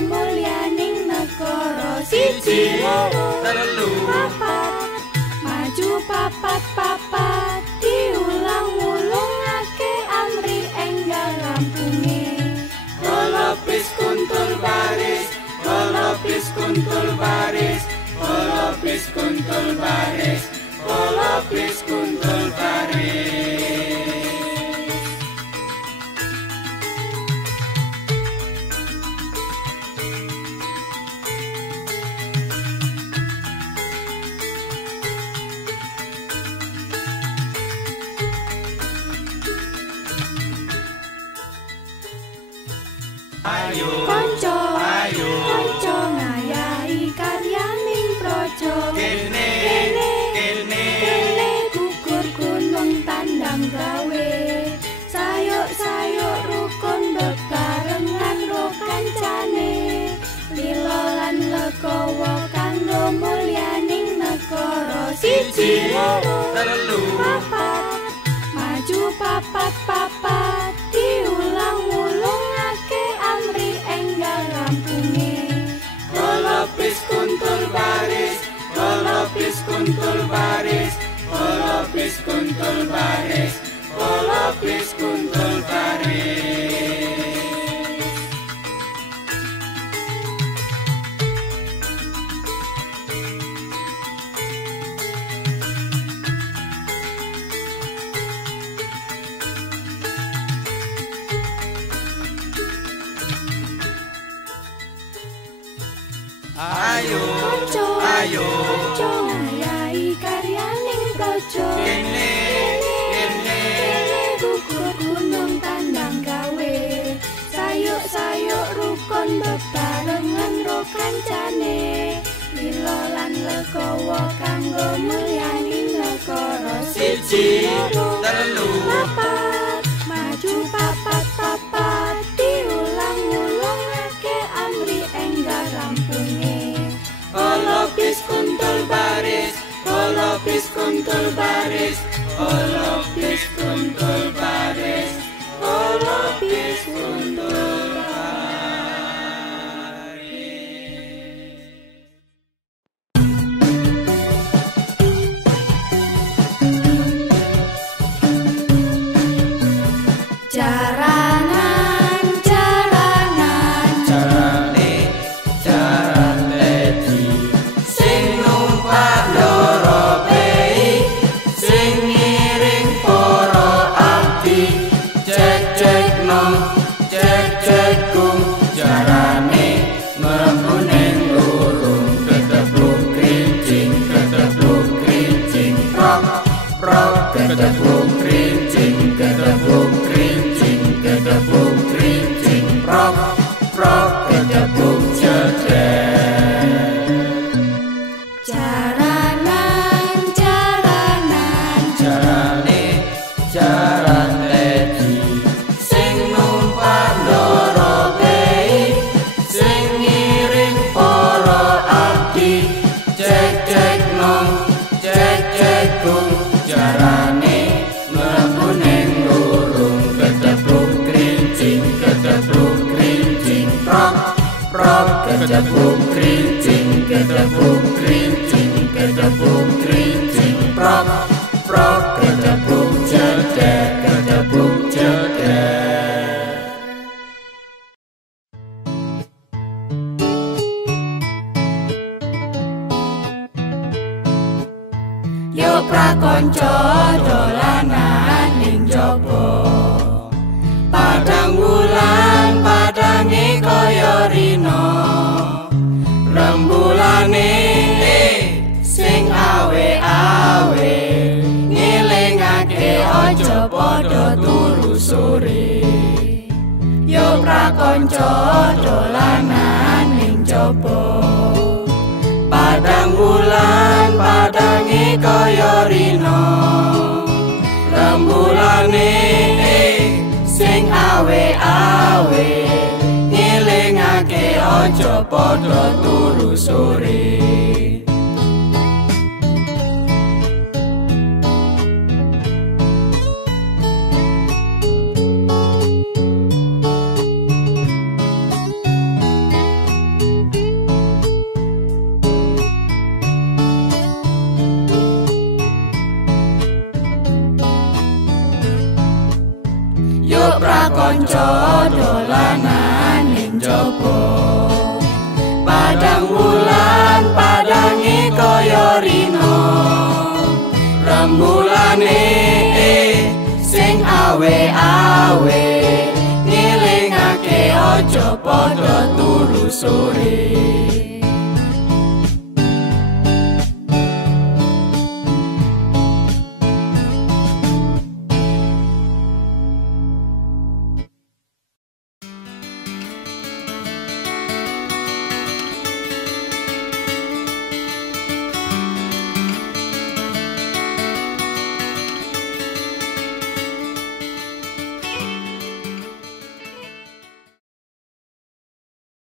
mulyaning negara. Siji loro telu papat, maju papat papat, diulang-ulungake amri enggal rampunge. Kolopis kuntul baris, kolopis kuntul baris, kolopis kuntul baris, kolopis kuntul baris. Ayo, konco, ayo, konco ngayahi karyaning praja. kene, kene, kene gugur gunung tandang gawe. Sayuk-sayuk rukun bebarengan ro kancane. Lila lan legawa kanggo mulyaning negara. Siji loro telu papat, maju papat papat, diulang-ulungake amri enggal rampunge. Kolopis kuntul baris, kolopis kuntul baris, kolopis kuntul baris, kolopis kuntul baris. ayo, Konco, ayo, konco ngayahi karyaning praja. kene, kene, kene gugur gunung tandang gawe. Sayuk-sayuk rukun bebarengan ro kancane. Lila lan legawa kanggo mulyaning negara. siji, loro telu papat, maju papat papat, diulang-ulungake amri enggal rampunge. Kolopis kuntul baris, kolopis kuntul baris, kolopis kuntul baris, kolopis kuntul baris. Jaranan, jaranan, carane, carane di sing numpak loro pei, sing ngiring para abdi, cek cek nong, cek cek kum, carane mlembuning lurung, ketepluk krincing, prok prok, ketepluk krincing, ketepluk krincing, ketepluk krincing, prok prok, ketepluk jedek. jaranan, jaranan, Jarane, jarane di sing numpak loro pei, sing ngiring para abdi, cek cek nong, cek cek kum, jarane mlembuning lurung, ketepluk krincing, prok prok, ketepluk krincing, prok prok, ketepluk jedek, ketepluk jedek. yo prakonco dolanan ning jaba. Padang wulan padange kaya rina, rembulane sing awe-awe, ngelingake aja padha turu sore. Yo prakonco dolanan ning jaba. Padang wulan padange kaya rina, rembulane sing awe-awe, ngelingake aja padha turu sore. kanca dolanan ning jaba padang wulan padange kaya rino remulane sing awe-awe ngelingake aja padha turu sore.